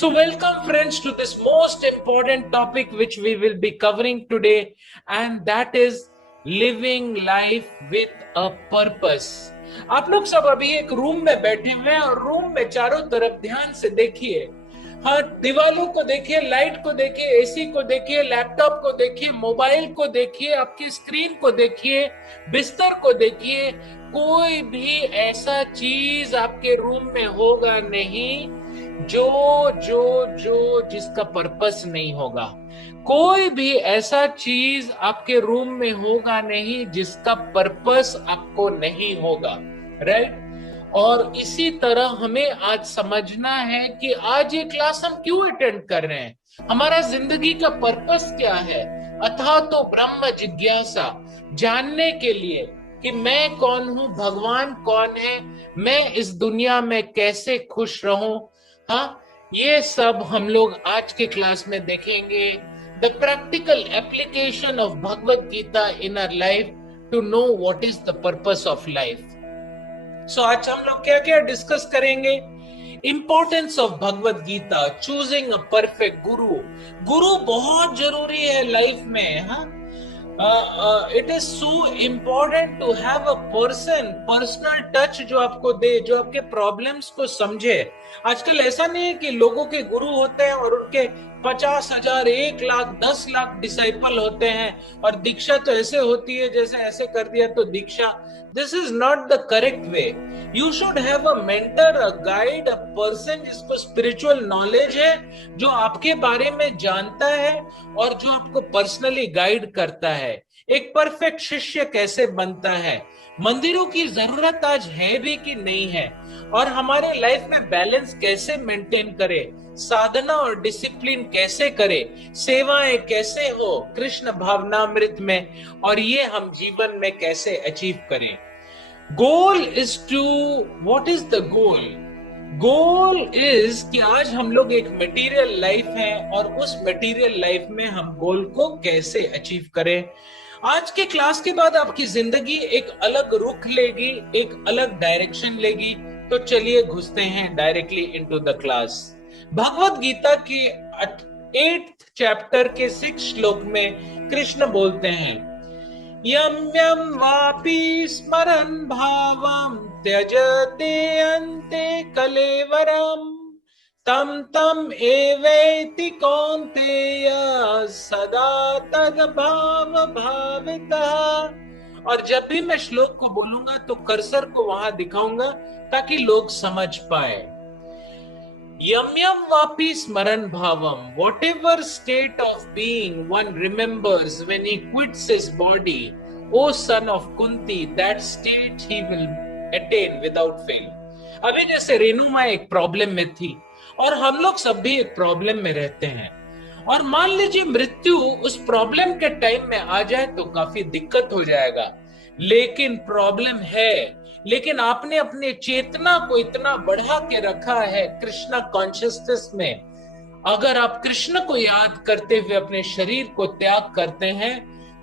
So, welcome, friends, to this most important topic which we will be covering today, and that is living life with a purpose. आप लोग सब अभी एक room में बैठे हुए हैं और रूम में चारों तरफ ध्यान से देखिए। हाँ, दीवालों को देखिए, लाइट को देखिए, एसी को देखिए, लैपटॉप को देखिए, मोबाइल को देखिए, आपकी स्क्रीन को देखिए, बिस्तर को देखिए। कोई भी ऐसा चीज आपके रूम में होगा नहीं जो जो जो जिसका पर्पस नहीं होगा। कोई भी ऐसा चीज आपके रूम में होगा नहीं जिसका पर्पस आपको नहीं होगा, राइट? और इसी तरह हमें आज समझना है कि आज ये क्लास हम क्यों अटेंड कर रहे हैं, हमारा जिंदगी का पर्पस क्या है। अथा तो ब्रह्म जिज्ञासा, जानने के लिए कि मैं कौन हूं, भगवान कौन है, मैं इस दुनिया में कैसे खुश रहूं। हाँ, ये सब हम लोग आज के क्लास में देखेंगे। The practical application of Bhagavad Gita in our life to know what is the purpose of life. So आज हम लोग क्या क्या डिस्कस करेंगे। Importance of Bhagavad Gita, choosing a perfect guru. गुरु बहुत जरूरी है लाइफ में। हाँ, it is so important to have a personal touch जो आपको दे, जो आपके प्रॉब्लम्स को समझे। आजकल ऐसा नहीं है कि लोगों के गुरु होते हैं और उनके 50,000, 1,00,000, 10,00,000 डिसाइपल होते हैं और दीक्षा तो ऐसे होती है जैसे ऐसे कर दिया तो दीक्षा। This is not the correct way. You should have a mentor, a guide, a person जिसको स्पिरिचुअल नॉलेज है, जो आपके बारे में जानता है और जो आपको पर्सनली गाइड करता है। एक परफेक्ट शिष्य कैसे बनता है, मंदिरों की जरूरत आज है भी कि नहीं है, और हमारे लाइफ में बैलेंस कैसे मेंटेन करें, साधना और डिसिप्लिन कैसे करें, सेवाएं कैसे हो कृष्ण भावनामृत में, और ये हम जीवन में कैसे अचीव करें। Goal is to, what is the goal? Goal is कि आज हम लोग एक मटेरियल लाइफ है और उस मटेरियल लाइफ में हम गोल को कैसे अचीव करें। आज के क्लास के बाद आपकी जिंदगी एक अलग रुख लेगी, एक अलग डायरेक्शन लेगी। तो चलिए घुसते हैं directly into the class. Bhagavad Gita के 8th चैप्टर के 6 श्लोक में कृष्ण बोलते हैं, यम यम वापि स्मरन् भावं त्यजते अन्ते कलेवरम तम तम एवेति कौन्तेय सदा तद भाव भावितः। और जब भी मैं श्लोक को बोलूंगा तो कर्सर को वहां दिखाऊंगा ताकि लोग समझ पाए। यम यम वापि स्मरन् भावम, whatever state of being one remembers when he quits his body, O son of Kunti, that state he will attain without fail। अभी जैसे रेणु माँ एक प्रॉब्लम में थी और हम लोग सब भी एक प्रॉब्लम में रहते हैं, और मान लीजिए मृत्यु उस प्रॉब्लम के टाइम में आ जाए तो काफी दिक्कत हो जाएगा। लेकिन प्रॉब्लम है, लेकिन आपने अपने चेतना को इतना बढ़ा के रखा है कृष्णा कॉन्शियसनेस में। अगर आप कृष्ण को याद करते हुए अपने शरीर को त्याग करते हैं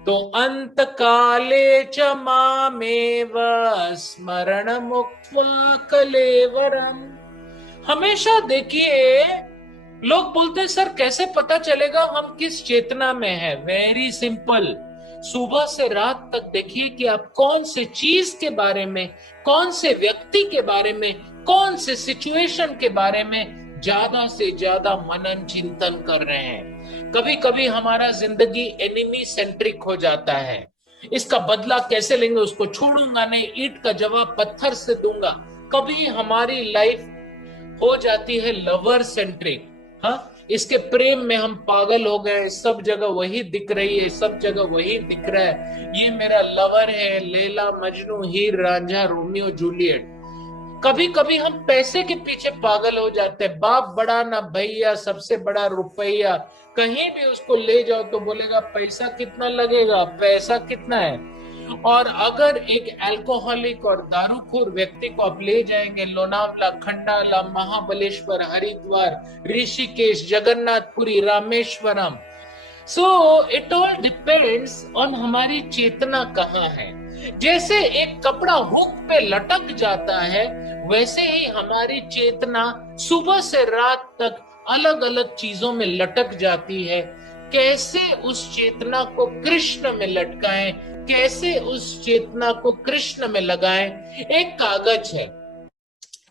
तो अंत काले च मामेव स्मरण मुक्त्वा कलेवरम। हमेशा देखिए, लोग बोलते हैं सर कैसे पता चलेगा हम किस चेतना में है। वेरी सिंपल, सुबह से रात तक देखिए कि आप कौन से चीज के बारे में, कौन से व्यक्ति के बारे में, कौन से सिचुएशन के बारे में ज्यादा से ज्यादा मनन चिंतन कर रहे हैं। कभी कभी हमारा जिंदगी एनिमी सेंट्रिक हो जाता है, इसका बदला कैसे लेंगे, उसको छोड़ूंगा नहीं, ईंट का जवाब पत्थर से दूंगा। कभी हमारी लाइफ हो जाती है लवर सेंट्रिक। हाँ, इसके प्रेम में हम पागल हो गए, सब जगह वही दिख रही है, सब जगह वही दिख रहा है, ये मेरा लवर है, लैला मजनू, हीर रांझा, रोमियो जूलियट। कभी कभी हम पैसे के पीछे पागल हो जाते हैं, बाप बड़ा ना भैया, सबसे बड़ा रुपया। कहीं भी उसको ले जाओ तो बोलेगा पैसा कितना लगेगा, पैसा कितना है। और अगर एक अल्कोहलिक और दारूखोर व्यक्ति को आप ले जाएंगे Lonavala, Khandala, Mahabaleshwar, Haridwar, Rishikesh, Jagannathpuri, Rameswaram, so it all depends on हमारी चेतना कहाँ है। जैसे एक कपड़ा हुक पे लटक जाता है, वैसे ही हमारी चेतना सुबह से रात तक अलग अलग चीजों में लटक जाती है, कैसे उस चेतना को कृष्ण में लटकाएं, कैसे उस चेतना को कृष्ण में लगाएं। एक कागज है,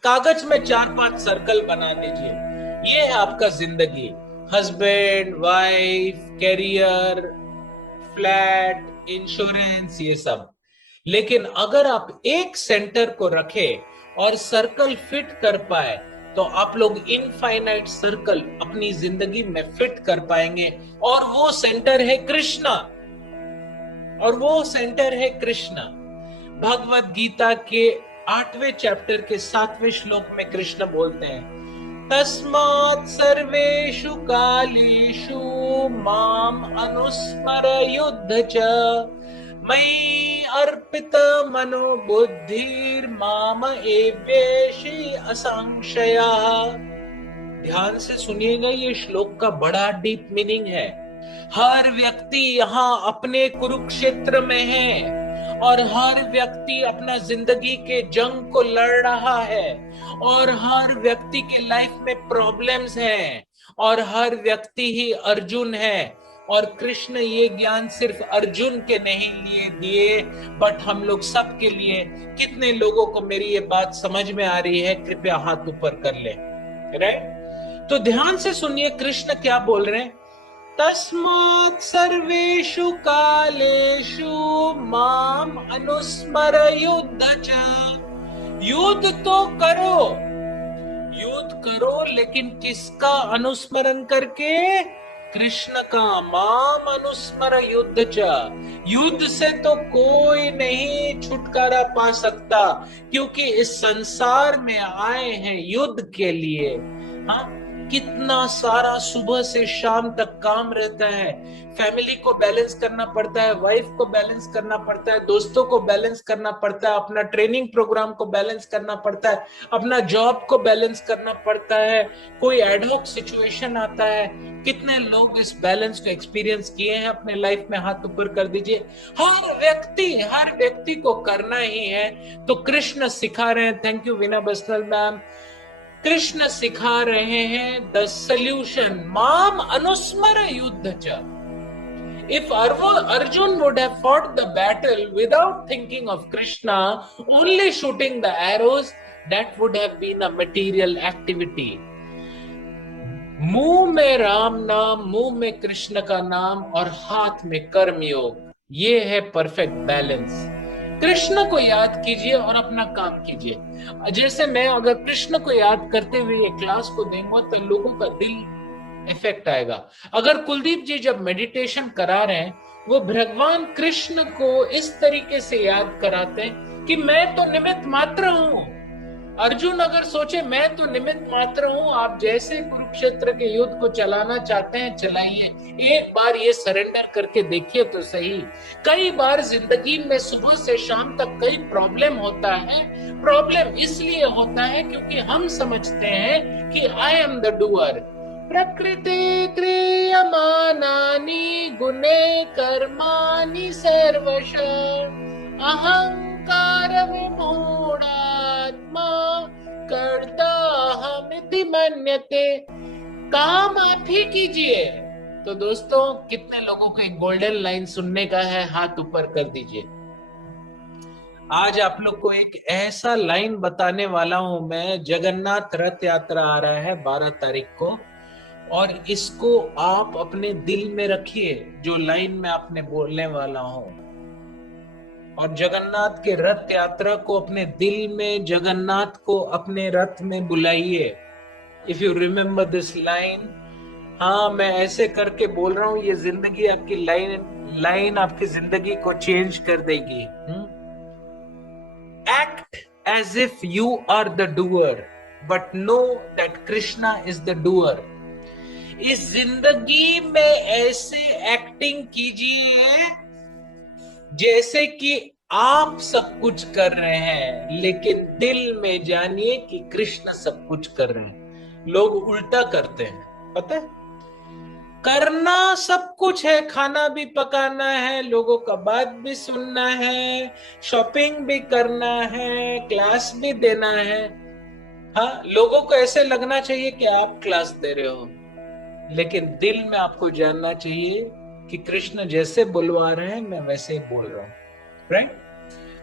कागज में 4-5 सर्कल बना दीजिए। ये है आपका जिंदगी, husband, wife, career, flat, insurance, ये सब। लेकिन अगर आप एक सेंटर को रखें और सर्कल फिट कर पाए, तो आप लोग इनफाइनाइट सर्कल अपनी जिंदगी में फिट कर पाएंगे। और वो सेंटर है कृष्णा, और वो सेंटर है कृष्णा। भगवत गीता के 8वें चैप्टर के 7वें श्लोक में कृष्ण बोलते हैं, तस्मात् सर्वेषु कालेषु माम अनुस्मर युद्ध च मयि अर्पित मनो बुद्धिर माम एवेषि असंशयः। ध्यान से सुनिएगा, ये श्लोक का बड़ा डीप मीनिंग है। हर व्यक्ति यहाँ अपने कुरुक्षेत्र में है और हर व्यक्ति अपना जिंदगी के जंग को लड़ रहा है और हर व्यक्ति के लाइफ में प्रॉब्लम्स हैं और हर व्यक्ति ही अर्जुन है। और कृष्ण ये ज्ञान सिर्फ अर्जुन के नहीं लिए दिए, बट हम लोग सब के लिए। कितने लोगों को मेरी ये बात समझ में आ रही है? कृपया हाथ ऊपर कर ले। राइट? तो ध्यान से सुनिए कृष्ण क्या बोल रहे हैं, तस्मात् सर्वेषु कालेषु माम अनुस्मर युद्ध च। युद्ध तो करो, युद्ध करो, लेकिन किसका अनुस्मरण करके? कृष्ण का। माम अनुस्मर युद्ध च। युद्ध से तो कोई नहीं छुटकारा पा सकता, क्योंकि इस संसार में आए हैं युद्ध के लिए। हाँ, कितना सारा सुबह से शाम तक काम रहता है, फैमिली को बैलेंस करना पड़ता है, वाइफ को बैलेंस करना पड़ता है, दोस्तों को बैलेंस करना पड़ता है, अपना ट्रेनिंग प्रोग्राम को बैलेंस करना पड़ता है, अपना जॉब को बैलेंस करना पड़ता है, कोई एडहॉक सिचुएशन आता है। कितने लोग इस बैलेंस को एक्सपीरियंस किए हैं अपने लाइफ में? हाथ ऊपर कर दीजिए। हर व्यक्ति को करना ही है। तो कृष्ण सिखा रहे हैं, thank you Veena Basnal ma'am, Krishna सिखा रहे हैं द सॉल्यूशन, माम अनुस्मर युद्ध च। If Arjun would have fought the battle without thinking of Krishna, only shooting the arrows, that would have been a material activity. मुंह में राम नाम, मुंह में कृष्ण का नाम और हाथ में कर्म योग, ये है परफेक्ट बैलेंस। कृष्ण को याद कीजिए और अपना काम कीजिए। जैसे मैं अगर कृष्ण को याद करते हुए ये क्लास को दूंगा तो लोगों का दिल इफेक्ट आएगा। अगर कुलदीप जी जब मेडिटेशन करा रहे हैं, वो भगवान कृष्ण को इस तरीके से याद कराते हैं कि मैं तो निमित्त मात्र हूं। अर्जुन अगर सोचे मैं तो निमित्त मात्र हूं, आप जैसे कुरुक्षेत्र के युद्ध को चलाना चाहते हैं चलाइए, एक बार ये सरेंडर करके देखिए तो सही। कई बार जिंदगी में सुबह से शाम तक कई प्रॉब्लम होता है। प्रॉब्लम इसलिए होता है क्योंकि हम समझते हैं कि आई एम द डूअर। प्रकृति क्रियमानानि गुणे कर्माणि सर्वशः अहंकार विमूढ़ात्मा कर्ताहमिति मन्यते। काम आप ही कीजिए। तो दोस्तों, कितने लोगों को एक गोल्डन लाइन सुनने का है? हाथ ऊपर कर दीजिए। आज आप लोग को एक ऐसा लाइन बताने वाला हूं मैं। जगन्नाथ रथ यात्रा आ रहा है 12 तारीख को, और इसको आप अपने दिल में रखिए, जो लाइन में आपने बोलने वाला हूं। और जगन्नाथ के रथ यात्रा को अपने दिल में, जगन्नाथ को अपने रथ में बुलाइए। If you remember this line, हाँ मैं ऐसे करके बोल रहा हूं, ये जिंदगी आपकी लाइन आपकी जिंदगी को चेंज कर देगी। Act as if you are the doer, but know that Krishna is the doer. इस जिंदगी में ऐसे एक्टिंग कीजिए जैसे कि आप सब कुछ कर रहे हैं, लेकिन दिल में जानिए कि कृष्ण सब कुछ कर रहे हैं। लोग उल्टा करते हैं, पता है? करना सब कुछ है, खाना भी पकाना है, लोगों का बात भी सुनना है, शॉपिंग भी करना है, क्लास भी देना है। हाँ, लोगों को ऐसे लगना चाहिए कि आप क्लास दे रहे हो, लेकिन दिल में आपको जानना चाहिए कि कृष्ण जैसे बुलवा रहे हैं मैं वैसे ही बोल रहा हूँ, right?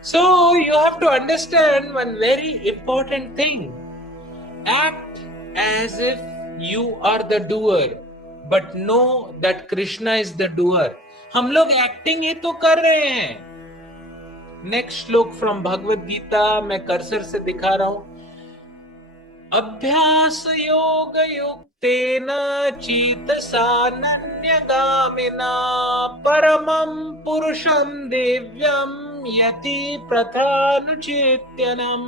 So you have to understand one very important thing. Act as if you are the doer, but know that Krishna is the doer. हम लोग एक्टिंग ही तो कर रहे हैं। नेक्स्ट श्लोक फ्रॉम भगवत गीता, मैं कर्सर से दिखा रहा हूं। अभ्यास योग युक्तेन चेतसा नन्यगामिना परमं पुरुषं दिव्यं यति प्रथानुचित्यनम्।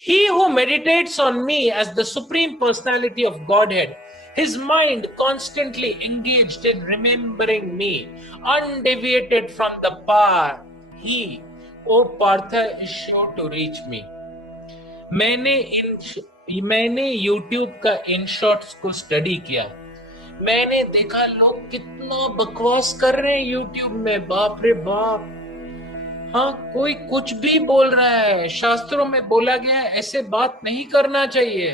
He who meditates on me as the Supreme Personality of Godhead, his mind constantly engaged in remembering me, undeviated from the path, he, O Partha, is sure to reach me. मैंने YouTube का in shorts को study किया। मैंने देखा लोग कितना बकवास कर रहे हैं YouTube में, बाप रे बाप। हाँ, कोई कुछ भी बोल रहा है, शास्त्रों में बोला गया है ऐसे बात नहीं करना चाहिए।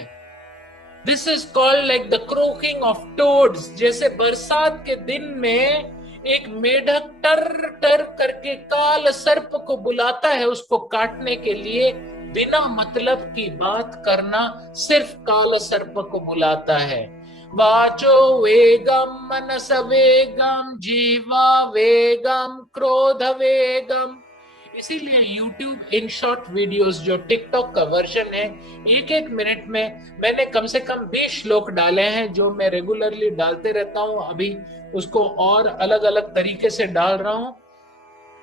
This is called like the croaking of toads. जैसे बरसात के दिन में एक मेढक टर टर करके काल सर्प को बुलाता है उसको काटने के लिए, बिना मतलब की बात करना सिर्फ काल सर्प को बुलाता है। वाचो वेगम मनस वेगम जीवा वेगम क्रोध वेगम। इसीलिए YouTube इन शॉर्ट वीडियोस जो टिकटॉक का वर्जन है, एक एक मिनट में मैंने कम से कम 20 श्लोक डाले हैं जो मैं रेगुलरली डालते रहता हूं। अभी उसको और अलग अलग तरीके से डाल रहा हूं।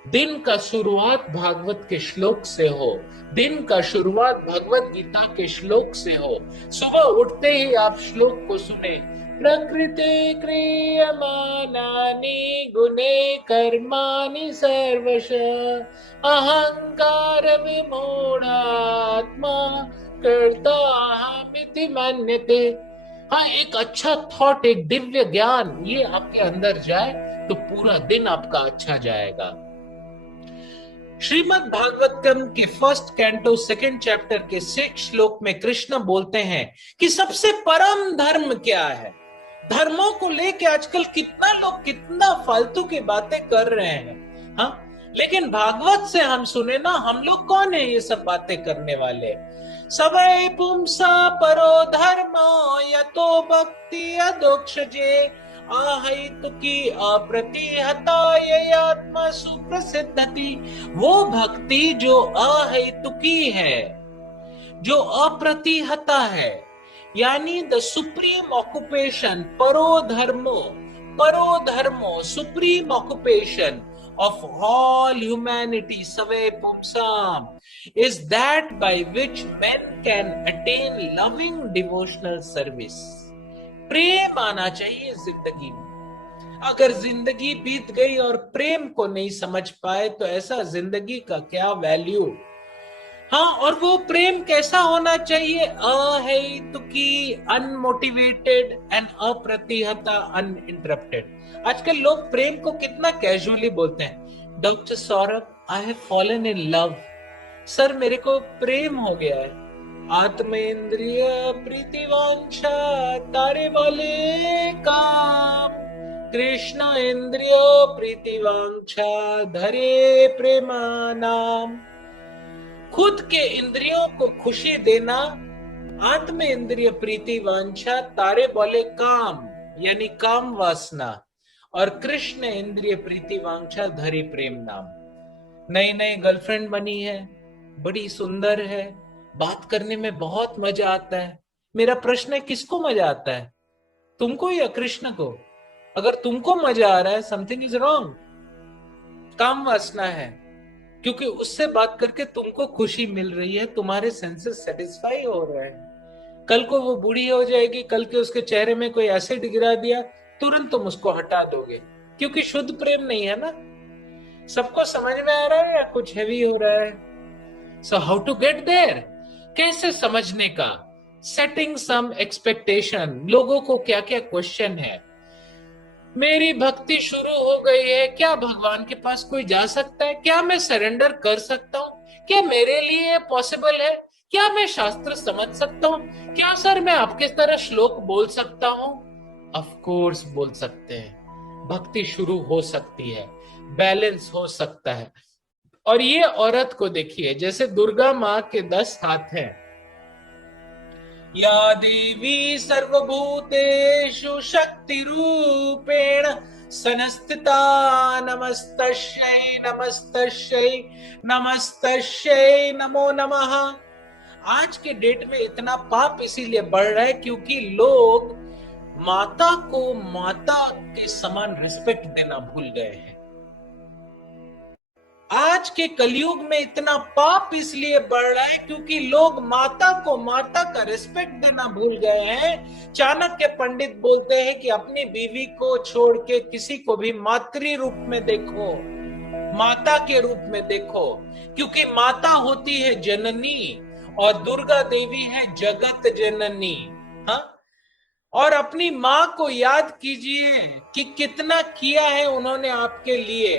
दिन का शुरुआत भागवत के श्लोक से हो, दिन का शुरुआत भगवत गीता के श्लोक से हो। सुबह उठते ही आप श्लोक को सुने। प्रकृति क्रियमाणानि गुणे कर्माणि सर्वश अहंकार विमूढ़ात्मा कर्ताहमिति मन्यते। हाँ, एक अच्छा थॉट, एक दिव्य ज्ञान ये आपके अंदर जाए तो पूरा दिन आपका अच्छा जाएगा। श्रीमद् भागवतम के फर्स्ट कैंटो सेकंड चैप्टर के 6 श्लोक में कृष्ण बोलते हैं कि सबसे परम धर्म क्या है। धर्मों को लेके आजकल कितना लोग कितना फालतू की बातें कर रहे हैं। हाँ, लेकिन भागवत से हम सुने ना, हम लोग कौन है ये सब बातें करने वाले। सवै पुंसा परो धर्मो यतो भक्ति अदोक्षजे आहैतुकी अप्रतिहता आत्मा सुप्रसिद्धति। वो भक्ति जो अहेतुकी है, जो अप्रतिहता है, यानी द सुप्रीम ऑक्युपेशन, परो धर्मो supreme occupation of all humanity, Savai Pumsam, is that by which men can attain loving devotional service. प्रेम आना चाहिए जिंदगी में। अगर जिंदगी बीत गई और प्रेम को नहीं समझ पाए तो ऐसा जिंदगी का क्या वैल्यू। हाँ, और वो प्रेम कैसा होना चाहिए? अहेतुकी, अनमोटिवेटेड एंड अप्रतिहता, अनइंटरप्टेड। आजकल लोग प्रेम को कितना कैजुअली बोलते हैं। Doctor Saurabh, I have fallen in love. Sir, मेरे को प्रेम हो गया है। आत्मेंद्रिय प्रीतिवांछा तारे वाले काम, कृष्ण इंद्रिय प्रीतिवांछा धरे प्रेमा नाम। खुद के इंद्रियों को खुशी देना, आत्म इंद्रिय प्रीति वांछा, तारे बोले काम यानी काम वासना, और कृष्ण इंद्रिय प्रीति वांछा धरी प्रेम नाम। नई नई गर्लफ्रेंड बनी है, बड़ी सुंदर है, बात करने में बहुत मजा आता है। मेरा प्रश्न है, किसको मजा आता है, तुमको या कृष्ण को? अगर तुमको मजा आ रहा है, समथिंग इज रॉन्ग। काम वासना है, क्योंकि उससे बात करके तुमको खुशी मिल रही है, तुम्हारे सेंसेस सेटिस्फाई हो रहे हैं। कल को वो बूढ़ी हो जाएगी, कल के उसके चेहरे में कोई एसिड गिरा दिया, तुरंत तुम उसको हटा दोगे, क्योंकि शुद्ध प्रेम नहीं है ना। सबको समझ में आ रहा है या कुछ हैवी हो रहा है? So how to get there, कैसे समझने का? Setting some expectation. लोगों को क्या क्या क्वेश्चन है। मेरी भक्ति शुरू हो गई है, क्या भगवान के पास कोई जा सकता है? क्या मैं सरेंडर कर सकता हूँ? क्या मेरे लिए पॉसिबल है? क्या मैं शास्त्र समझ सकता हूं? क्या सर मैं आपके तरह श्लोक बोल सकता हूं? ऑफ कोर्स बोल सकते हैं। भक्ति शुरू हो सकती है, बैलेंस हो सकता है। और ये औरत को देखिए, जैसे दुर्गा माँ के 10 हाथ हैं। या देवी सर्वभूतेषु शक्ति रूपेण संस्थिता नमस्तस्यै नमस्तस्यै नमस्तस्यै नमो नमः। आज के डेट में इतना पाप इसीलिए बढ़ रहा है क्योंकि लोग माता को माता के समान रिस्पेक्ट देना भूल गए हैं। आज के कलयुग में इतना पाप इसलिए बढ़ रहा है क्योंकि लोग माता को माता का रिस्पेक्ट देना भूल गए हैं। चाणक्य पंडित बोलते हैं कि अपनी बीवी को छोड़ के किसी को भी मातृ रूप में देखो, माता के रूप में देखो, क्योंकि माता होती है जननी और दुर्गा देवी है जगत जननी। हाँ, और अपनी माँ को याद कीजिए कि कितना किया है उन्होंने आपके लिए।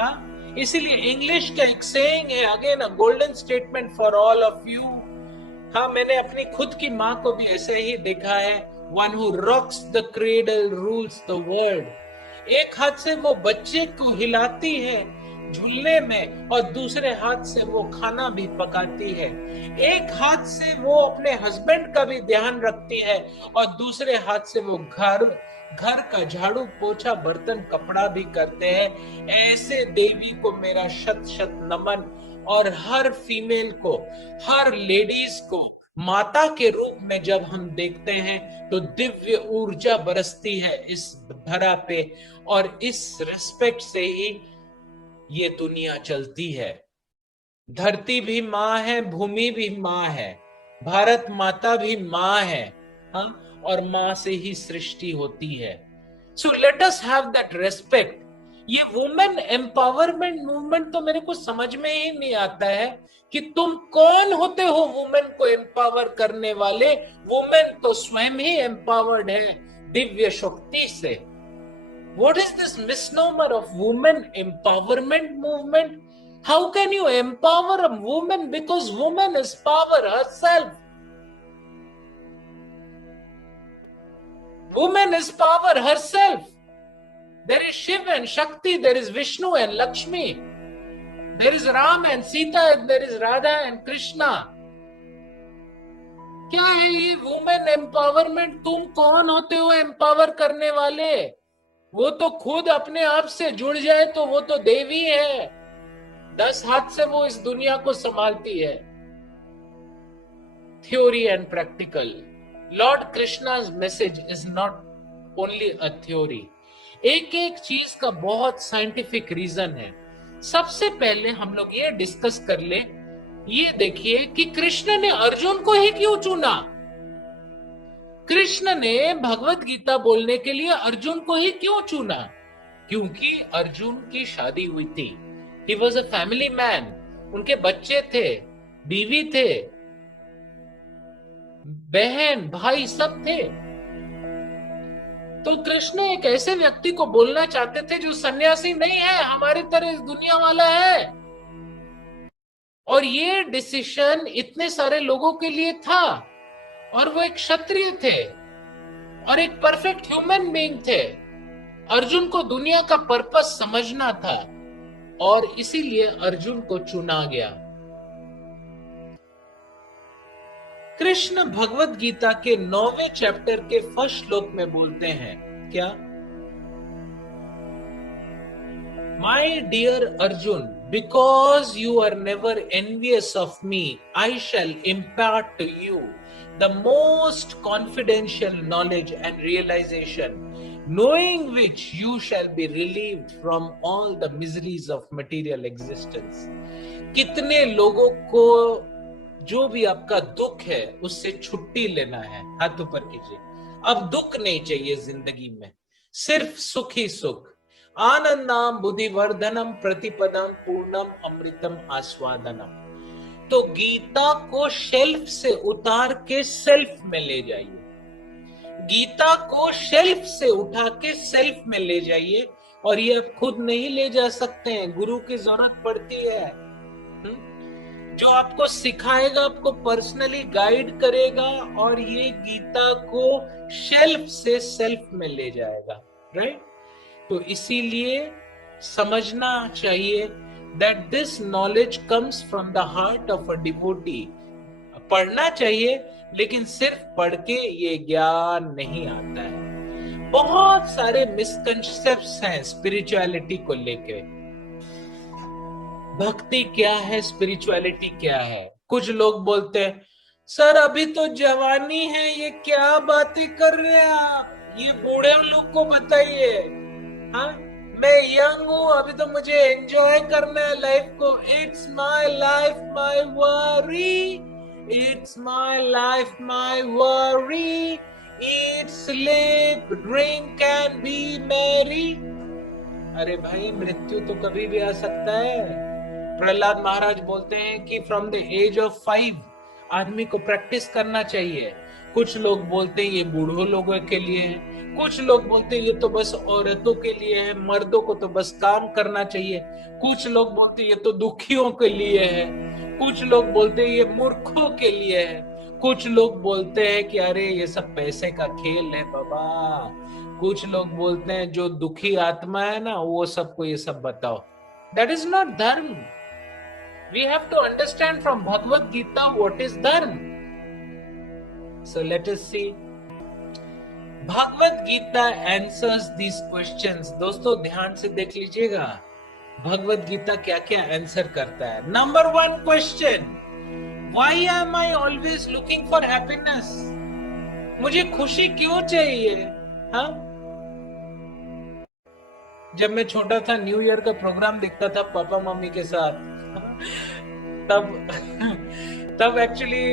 हाँ, इसीलिए इंग्लिश का एक सेइंग है, again a golden statement for all of you. हाँ, मैंने अपनी खुद की माँ को भी ऐसे ही देखा है। One who rocks the cradle rules the world. एक हाथ से वो बच्चे को हिलाती है झूलने में और दूसरे हाथ से वो खाना भी पकाती है। एक हाथ से वो अपने हस्बैंड का भी ध्यान रखती है और दूसरे हाथ से वो घर का झाड़ू पोछा बर्तन कपड़ा भी करते हैं। ऐसे देवी को मेरा शत शत नमन। और हर फीमेल को, हर लेडीज को माता के रूप में जब हम देखते हैं तो दिव्य ऊर्जा बरसती है इस धरा पे। और इस रिस्पेक्ट से ही ये दुनिया चलती है। धरती भी माँ है, भूमि भी माँ है, भारत माता भी माँ है। हाँ, और माँ से ही सृष्टि होती है। So let us have that respect. ये वुमेन एम्पावरमेंट मूवमेंट तो मेरे को समझ में ही नहीं आता है कि तुम कौन होते हो वुमेन को एम्पावर करने वाले। वुमेन तो स्वयं ही एम्पावर्ड है दिव्य शक्ति से। What is this misnomer of women empowerment movement? How can you empower a woman because woman is power herself? Woman is power herself. There is Shiva and Shakti, there is Vishnu and Lakshmi. There is Ram and Sita, and there is Radha and Krishna. क्या है ये women empowerment? तुम कौन होते हो empower करने वाले? वो तो खुद अपने आप से जुड़ जाए तो वो तो देवी है। 10 हाथ से वो इस दुनिया को संभालती है। Theory and practical. Lord Krishna's message is not only a theory. एक एक चीज का बहुत साइंटिफिक रीजन है। सबसे पहले हम लोग ये डिस्कस कर ले, ये देखिए कि कृष्ण ने अर्जुन को ही क्यों चुना। कृष्ण ने भगवत गीता बोलने के लिए अर्जुन को ही क्यों चुना? क्योंकि अर्जुन की शादी हुई थी। He was a family man. उनके बच्चे थे, बीवी थे, बहन भाई सब थे। तो कृष्ण एक ऐसे व्यक्ति को बोलना चाहते थे जो सन्यासी नहीं है, हमारी तरह इस दुनिया वाला है। और ये डिसीजन इतने सारे लोगों के लिए था। और वो एक क्षत्रिय थे और एक परफेक्ट ह्यूमन बीइंग थे। अर्जुन को दुनिया का पर्पस समझना था और इसीलिए अर्जुन को चुना गया। कृष्ण भगवत गीता के 9वें चैप्टर के फर्स्ट श्लोक में बोलते हैं क्या? My dear Arjun, because you are never envious of me, I shall impart to you the most confidential knowledge and realization, knowing which you shall be relieved from all the miseries of material existence. कितने लोगों को जो भी आपका दुख है उससे छुट्टी लेना है, हाथ ऊपर कीजिए। अब दुख नहीं चाहिए जिंदगी में, सिर्फ सुख ही सुख। आनंदम बुद्धिवर्धनम प्रतिपदम पूर्णम अमृतम आस्वादनम। तो गीता को शेल्फ से उतार के सेल्फ में ले जाइए। गीता को शेल्फ से उठा के सेल्फ में ले जाइए। और ये आप खुद नहीं ले जा सकते हैं, गुरु की जरूरत पड़ती है। जो आपको सिखाएगा, आपको पर्सनली गाइड करेगा और ये गीता को शेल्फ से सेल्फ में ले जाएगा, राइट? तो इसीलिए समझना चाहिए that this knowledge comes from the heart of a devotee. पढ़ना चाहिए, लेकिन सिर्फ पढ़ के ये ज्ञान नहीं आता है। बहुत सारे मिसकंसेप्ट्स हैं स्पिरिचुअलिटी को लेके। भक्ति क्या है, स्पिरिचुअलिटी क्या है? कुछ लोग बोलते हैं, सर अभी तो जवानी है, ये क्या बातें कर रहे हैं आप, ये बूढ़े लोग को बताइए। हाँ, मैं यंग हूँ, अभी तो मुझे एंजॉय करना है लाइफ को। It's my life my worry, it's my life my worry, eat sleep drink and B Mary. अरे भाई, मृत्यु तो कभी भी आ सकता है। प्रहलाद महाराज बोलते हैं कि फ्रॉम द एज ऑफ 5 आदमी को प्रैक्टिस करना चाहिए। कुछ लोग बोलते हैं ये बूढ़ों लोगों के लिए है, कुछ लोग बोलते हैं ये तो बस औरतों के लिए है, मर्दों को तो बस काम करना चाहिए। कुछ लोग बोलते हैं ये तो दुखियों के लिए है, कुछ लोग बोलते हैं ये मूर्खों के लिए है, कुछ लोग बोलते हैं कि अरे ये सब पैसे का खेल है बाबा। कुछ लोग बोलते हैं जो दुखी आत्मा है ना, वो सबको ये सब बताओ। दैट इज नॉट धर्म। We have to understand from Bhagavad Gita what is dharma. So let us see. Bhagavad Gita answers these questions. दोस्तों ध्यान से देख लीजिएगा भगवत गीता क्या क्या आंसर करता है। Number 1 question, why am I always looking for happiness? मुझे खुशी क्यों चाहिए? हाँ, जब मैं छोटा था न्यू ईयर का प्रोग्राम देखता था पापा मम्मी के साथ, तब एक्चुअली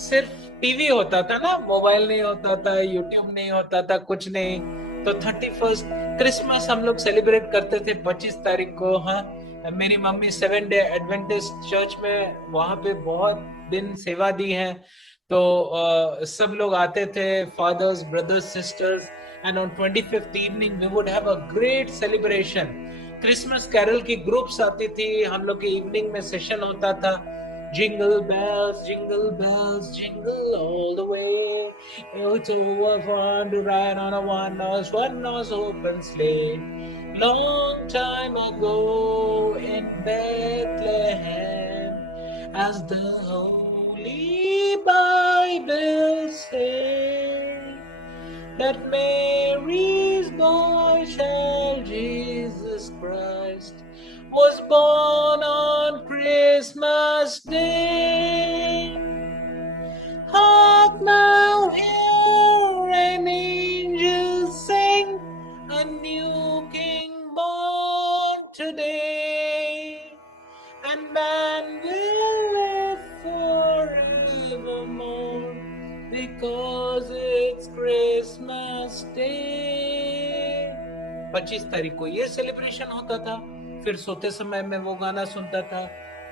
सिर्फ टीवी होता था ना, मोबाइल नहीं होता था, यूट्यूब नहीं होता था, कुछ नहीं। तो 31st क्रिसमस हम लोग सेलिब्रेट करते थे 25 तारीख को। हाँ, मेरी मम्मी 7 डे एडवेंटिस्ट चर्च में वहां पे बहुत दिन सेवा दी है, तो सब लोग आते थे, fathers, brothers, sisters, and on 25th evening we would have a great celebration. Christmas carol की ग्रुप्स आती थी, हम लोग के इवनिंग में सेशन होता था। Jingle bells jingle all the way, it's so fun to ride on a one-horse open sleigh. Long time ago in Bethlehem, as the Holy Bible says, that Mary's boy child Jesus Christ was born on Christmas Day. Hark now, hear an angel sing, a new king born today, and man will live forevermore, because it's Christmas Day. 25 तारीख को ये celebration होता था। फिर सोते समय में वो गाना सुनता था,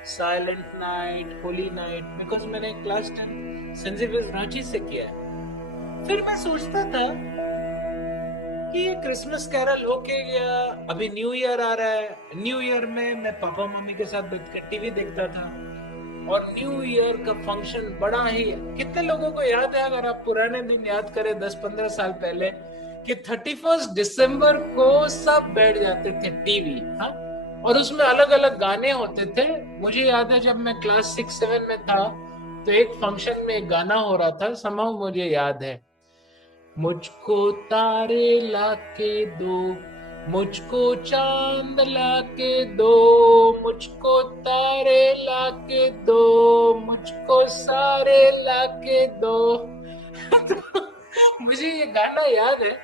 silent night Holi night, because मैंने क्लास 10 सेंट जेवियर्स रांची से किया है। फिर मैं सोचता था कि ये क्रिसमस कैरल होके गया, अभी न्यू ईयर आ रहा है। न्यू ईयर में मैं पापा मम्मी के साथ बैठ कर टीवी देखता था, और न्यू ईयर का फंक्शन बड़ा ही, कितने लोगों को याद है, अगर आप पुराने दिन याद करें 10-15 साल पहले, कि 31 दिसंबर को सब बैठ जाते थे टीवी, हाँ, और उसमें अलग अलग गाने होते थे। मुझे याद है जब मैं क्लास 6-7 में था, तो एक फंक्शन में एक गाना हो रहा था, समाउ मुझे याद है, मुझको तारे लाके दो, मुझको चांद लाके दो, मुझको तारे लाके दो, मुझको सारे लाके दो। मुझे ये गाना याद है।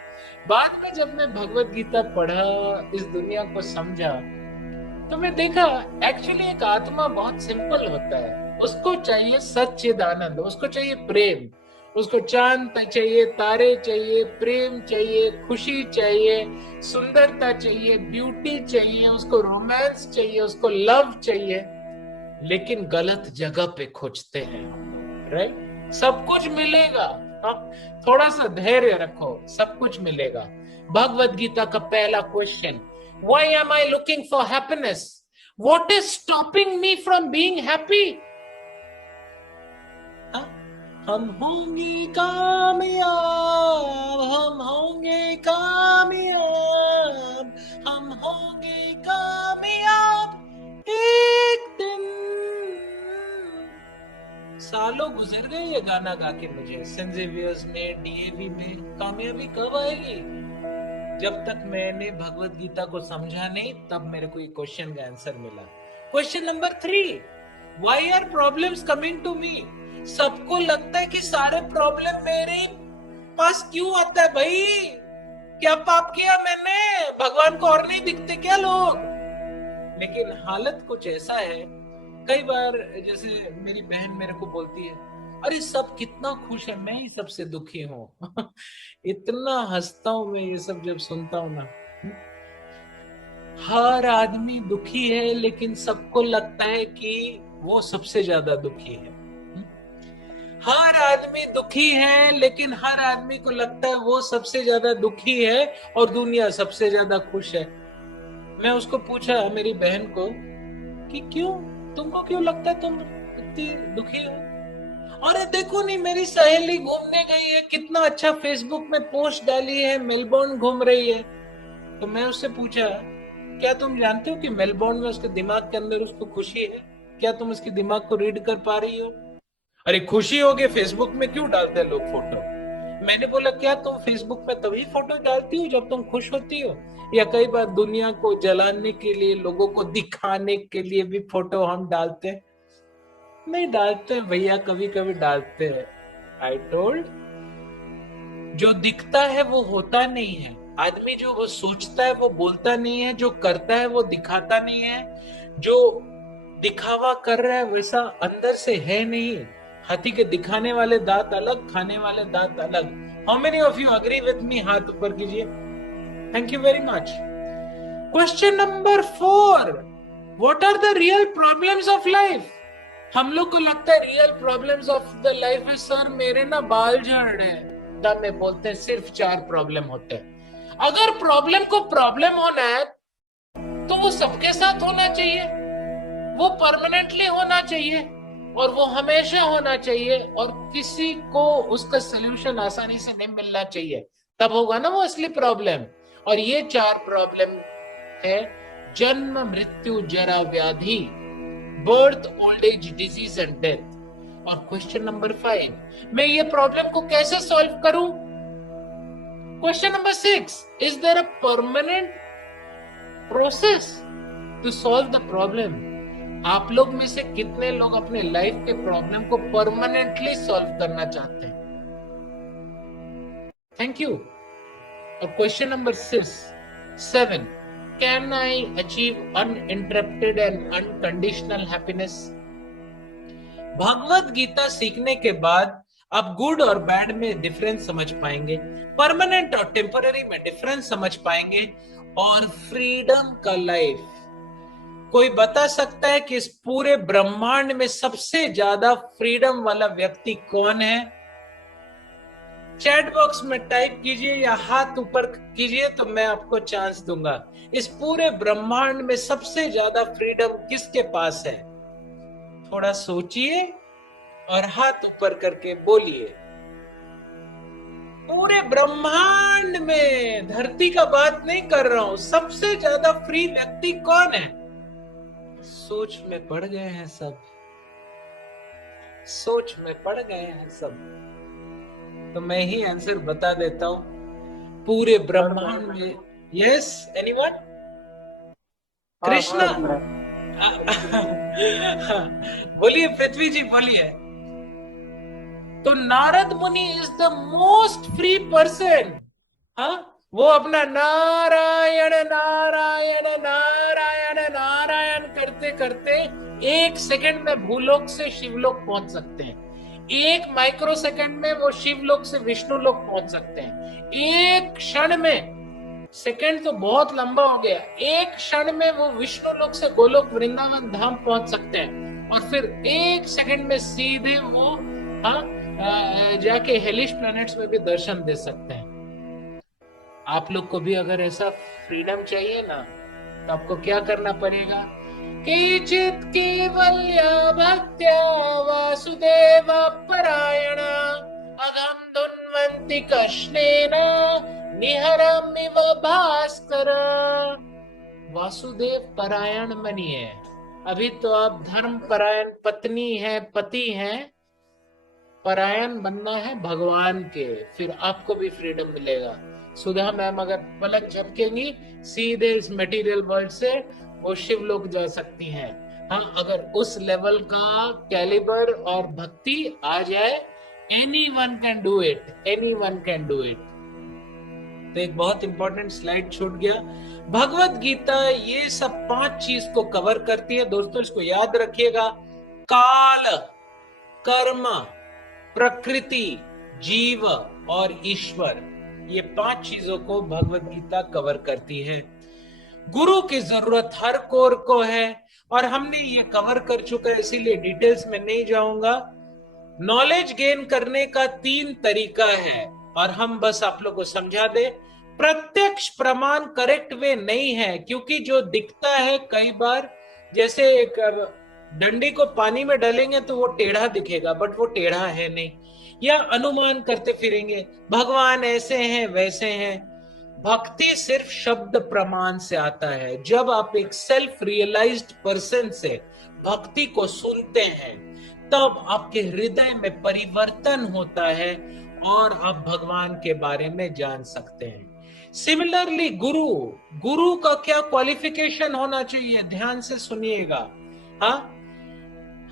बाद में जब मैं भगवत गीता पढ़ा, इस दुनिया को समझा, तो मैं देखा एक्चुअली एक आत्मा बहुत सिंपल होता है। उसको चाहिए सच्चिदानंद, उसको चाहिए प्रेम, उसको चांद चाहिए, तारे चाहिए, प्रेम चाहिए, खुशी चाहिए, सुंदरता चाहिए, ब्यूटी चाहिए, उसको रोमांस चाहिए, उसको लव चाहिए। लेकिन गलत जगह पे खोजते हैं, राइट? सब कुछ मिलेगा, थोड़ा सा धैर्य रखो, सब कुछ मिलेगा। भगवत गीता का पहला question, why am I looking for happiness? What is stopping me from being happy? हम होंगे कामयाब, हम होंगे कामयाब, हम होंगे कामयाब एक दिन। सालों गुजर गए ये गाना गा के मुझे, सेंट जेवियर्स में, डीएवी में। कामयाबी कब आएगी? जब तक मैंने भगवत गीता को समझा नहीं, तब मेरे को ये क्वेश्चन का आंसर मिला। Question number 3, why are problems coming to me? सबको लगता है कि सारे प्रॉब्लम मेरे पास क्यों आता है भाई? क्या पाप किया मैंने? भगवान को और नहीं दिखते क्या लोग? लेकिन हालत कुछ ऐसा है, कई बार जैसे मेरी बहन मेरे को बोलती है, अरे सब कितना खुश है, मैं ही सबसे दुखी हूँ। इतना हंसता हूं मैं ये सब जब सुनता हूं ना। हर आदमी दुखी है, लेकिन सबको लगता है कि वो सबसे ज्यादा दुखी है। हर आदमी दुखी है, लेकिन हर आदमी को लगता है वो सबसे ज्यादा दुखी है और दुनिया सबसे ज्यादा खुश है। मैं उसको पूछा, मेरी बहन को, कि क्यों, तुमको क्यों लगता है तुम इतनी दुखी हो? अरे देखो नहीं, मेरी सहेली घूमने गई है, कितना अच्छा फेसबुक में पोस्ट डाली है, मेलबोर्न घूम रही है। तो मैं उससे पूछा, क्या तुम जानते हो कि मेलबोर्न में उसके दिमाग के अंदर उसको खुशी है? क्या तुम उसके दिमाग को रीड कर पा रही हो? अरे खुशी होगी, फेसबुक में क्यों डालते हैं लोग फोटो? मैंने बोला, क्या तुम फेसबुक में तभी फोटो डालती हो जब तुम खुश होती हो, या कई बार दुनिया को जलाने के लिए, लोगों को दिखाने के लिए भी फोटो हम डालते हैं? नहीं डालते भैया, कभी कभी डालते हैं। आई टोल्ड, जो दिखता है वो होता नहीं है। आदमी जो वो सोचता है वो बोलता नहीं है, जो करता है वो दिखाता नहीं है। जो दिखावा कर रहा है वैसा अंदर से है नहीं। हाथी के दिखाने वाले दांत अलग, खाने वाले दांत अलग। How many of you agree with me? हाथ ऊपर कीजिए। Thank you very much. Question number 4, what are the real problems of life? हम लोग को लगता है real problems of the life है, सर मेरे ना बाल झड़ रहे हैं, तब में बोलते हैं सिर्फ 4 प्रॉब्लम होते हैं। अगर प्रॉब्लम को प्रॉब्लम होना है तो वो सबके साथ होना चाहिए, वो परमानेंटली होना चाहिए, और वो हमेशा होना चाहिए, और किसी को उसका सोल्यूशन आसानी से नहीं मिलना चाहिए, तब होगा ना वो असली प्रॉब्लम। और ये 4 प्रॉब्लम है, जन्म, मृत्यु, जरा, व्याधि, birth, old age, disease and death. और क्वेश्चन नंबर 5, मैं ये प्रॉब्लम को कैसे सॉल्व करूं? Question number 6, is there a permanent process to solve the problem? आप लोग में से कितने लोग अपने लाइफ के प्रॉब्लम को परमानेंटली सॉल्व करना चाहते हैं? Thank you. और question number 7, can I achieve uninterrupted and unconditional happiness? Bhagavad Gita सीखने के बाद आप गुड और बैड में डिफरेंस समझ पाएंगे, परमानेंट और टेम्पररी में डिफरेंस समझ पाएंगे, और फ्रीडम का लाइफ। कोई बता सकता है कि इस पूरे ब्रह्मांड में सबसे ज्यादा फ्रीडम वाला व्यक्ति कौन है? चैट बॉक्स में टाइप कीजिए या हाथ ऊपर कीजिए तो मैं आपको चांस दूंगा। इस पूरे ब्रह्मांड में सबसे ज्यादा फ्रीडम किसके पास है? थोड़ा सोचिए और हाथ ऊपर करके बोलिए। पूरे ब्रह्मांड में, धरती का बात नहीं कर रहा हूं, सबसे ज्यादा फ्री व्यक्ति कौन है? सोच में पड़ गए हैं सब, सोच में पड़ गए हैं सब। तो मैं ही आंसर बता देता हूं, पूरे ब्रह्मांड में। Yes, anyone? कृष्णा? बोलिए पृथ्वी जी, बोलिए। तो Narad Muni is the most free person. हाँ, वो अपना नारायण नारायण नारायण नारायण करते करते 1 सेकंड में भूलोक से शिवलोक पहुंच सकते हैं। 1 माइक्रो सेकंड में वो शिवलोक से विष्णु लोक पहुंच सकते हैं। 1 क्षण में, सेकंड तो बहुत लंबा हो गया, 1 क्षण में वो विष्णु लोक से गोलोक वृंदावन धाम पहुंच सकते हैं, और फिर 1 सेकंड में सीधे वो जाके हेलिश प्लैनेट्स में भी दर्शन दे सकते हैं। आप लोग को भी अगर ऐसा फ्रीडम चाहिए ना, तो आपको क्या करना पड़ेगा? केचित् केवल्या भक्त्या वासुदेव परायण अघम दुन्वन्ति कृष्णेन निहरमिव भास्कर। वासुदेव परायण बनिए। अभी तो आप धर्म परायण पत्नी है, पति हैं, परायण बनना है भगवान के, फिर आपको भी फ्रीडम मिलेगा। सुधा मैम अगर पलक झपकेंगी सीधे इस मटेरियल वर्ल्ड से वो शिवलोक जा सकती हैं। हाँ, अगर उस लेवल का कैलिबर और भक्ति आ जाए, anyone can do it, anyone can do it. तो एक बहुत इंपॉर्टेंट स्लाइड छूट गया। भगवत गीता ये सब 5 चीज को कवर करती है दोस्तों, इसको याद रखिएगा। काल, कर्म, प्रकृति, जीव और ईश्वर, ये 5 चीजों को भगवत गीता कवर करती है। गुरु की जरूरत हर कोर को है और हमने ये कवर कर चुका है, इसीलिए डिटेल्स में नहीं जाऊंगा। नॉलेज गेन करने का 3 तरीका है और हम बस आप लोग को समझा दे। प्रत्यक्ष प्रमाण करेक्ट वे नहीं है, क्योंकि जो दिखता है कई बार, जैसे एक डंडी को पानी में डालेंगे तो वो टेढ़ा दिखेगा, बट वो टेढ़ा है नहीं, या अनुमान करते फिरेंगे भगवान ऐसे हैं वैसे हैं। भक्ति सिर्फ शब्द प्रमाण से आता है। जब आप एक सेल्फ रियलाइज्ड पर्सन से भक्ति को सुनते हैं तब आपके हृदय में परिवर्तन होता है और आप भगवान के बारे में जान सकते हैं। सिमिलरली गुरु का क्या क्वालिफिकेशन होना चाहिए, ध्यान से सुनिएगा।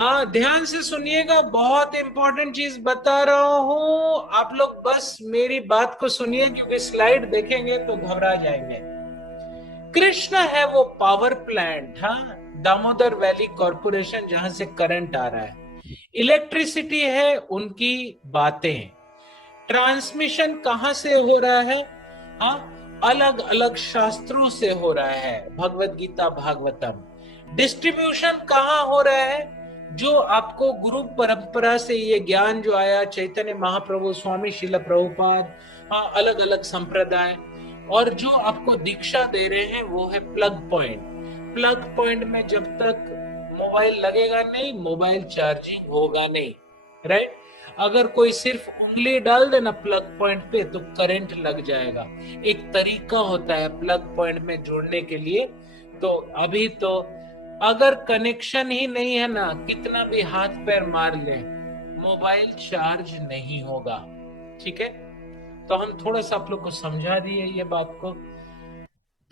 हाँ, ध्यान से सुनिएगा, बहुत इंपॉर्टेंट चीज बता रहा हूं। आप लोग बस मेरी बात को सुनिए, क्योंकि स्लाइड देखेंगे तो घबरा जाएंगे। कृष्ण है वो power plant, Damodar valley corporation, जहां से करंट आ रहा है। इलेक्ट्रिसिटी है उनकी बातें। ट्रांसमिशन कहां से हो रहा है? अलग अलग शास्त्रों से हो रहा है, भगवत गीता भागवतम। डिस्ट्रीब्यूशन कहां हो रहा है? जो आपको गुरु परंपरा से ये ज्ञान जो आया, चैतन्य महाप्रभु, स्वामी श्रील प्रभुपाद, अलग अलग संप्रदाय, और जो आपको दीक्षा दे रहे हैं वो है प्लग पॉइंट। प्लग पॉइंट में जब तक मोबाइल लगेगा नहीं, मोबाइल चार्जिंग होगा नहीं, राइट? अगर कोई सिर्फ उंगली डाल देना प्लग पॉइंट पे तो करंट लग जाएगा। एक तरीका होता है प्लग पॉइंट में जुड़ने के लिए। तो अभी तो अगर कनेक्शन ही नहीं है ना, कितना भी हाथ पैर मार ले, मोबाइल चार्ज नहीं होगा। ठीक है, तो हम थोड़ा सा आप लोग को समझा दिए ये बात को।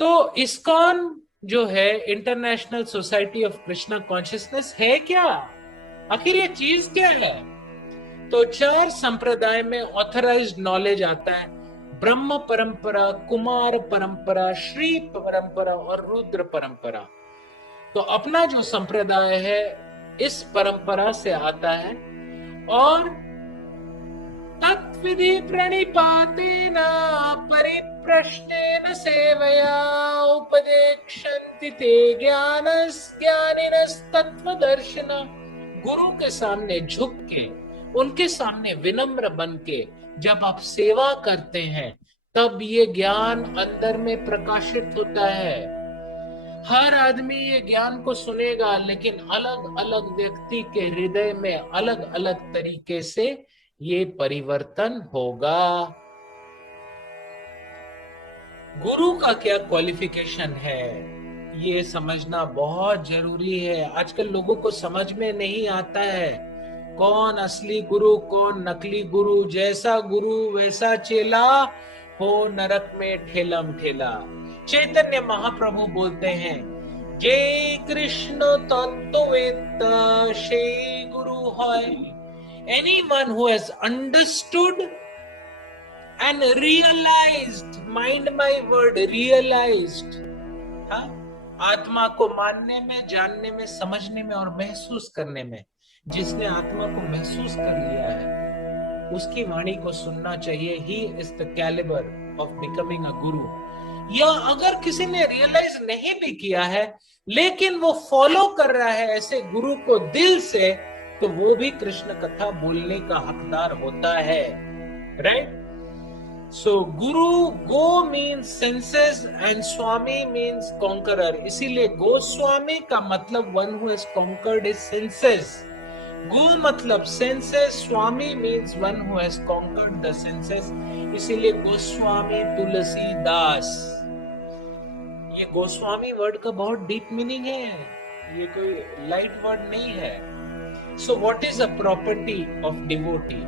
तो इस्कॉन जो है, international society of Krishna consciousness, है क्या? आखिर ये चीज क्या है? तो 4 संप्रदाय में ऑथराइज्ड नॉलेज आता है। ब्रह्म परंपरा, कुमार परंपरा, श्री परंपरा और रुद्र परंपरा। तो अपना जो संप्रदाय है इस परंपरा से आता है। और तत्विधि प्रणिपातेन परिप्रश्नेन सेवया उपदेक्षन्ति ते ज्ञानिनस्तत्त्वदर्शिन। गुरु के सामने झुक के, उनके सामने विनम्र बन के जब आप सेवा करते हैं तब ये ज्ञान अंदर में प्रकाशित होता है। हर आदमी ये ज्ञान को सुनेगा, लेकिन अलग अलग व्यक्ति के हृदय में अलग अलग तरीके से ये परिवर्तन होगा। गुरु का क्या क्वालिफिकेशन है ये समझना बहुत जरूरी है। आजकल लोगों को समझ में नहीं आता है कौन असली गुरु कौन नकली गुरु। जैसा गुरु वैसा चेला, हो नरक में ठेलम ठेला। चैतन्य महाप्रभु बोलते हैं, जय कृष्ण तत्ववेत्ता से गुरु है। Anyone who has understood and realized, mind my word, realized, आत्मा को मानने में, जानने में, समझने में और महसूस करने में, जिसने आत्मा को महसूस कर लिया है उसकी वाणी को सुनना चाहिए। He is the caliber of becoming a guru। या अगर किसी ने रियलाइज नहीं भी किया है लेकिन वो फॉलो कर रहा है ऐसे गुरु को दिल से, तो वो भी कृष्ण कथा बोलने का हकदार होता है, right? So guru, go means senses and swami means conqueror. इसीलिए गोस्वामी का मतलब one who has conquered his senses. गो मतलब senses, swami means one who has conquered the senses, इसीलिए गोस्वामी तुलसीदास। ये गोस्वामी वर्ड का बहुत डीप मीनिंग है, ये कोई लाइट वर्ड नहीं है। So what is a property of devotee?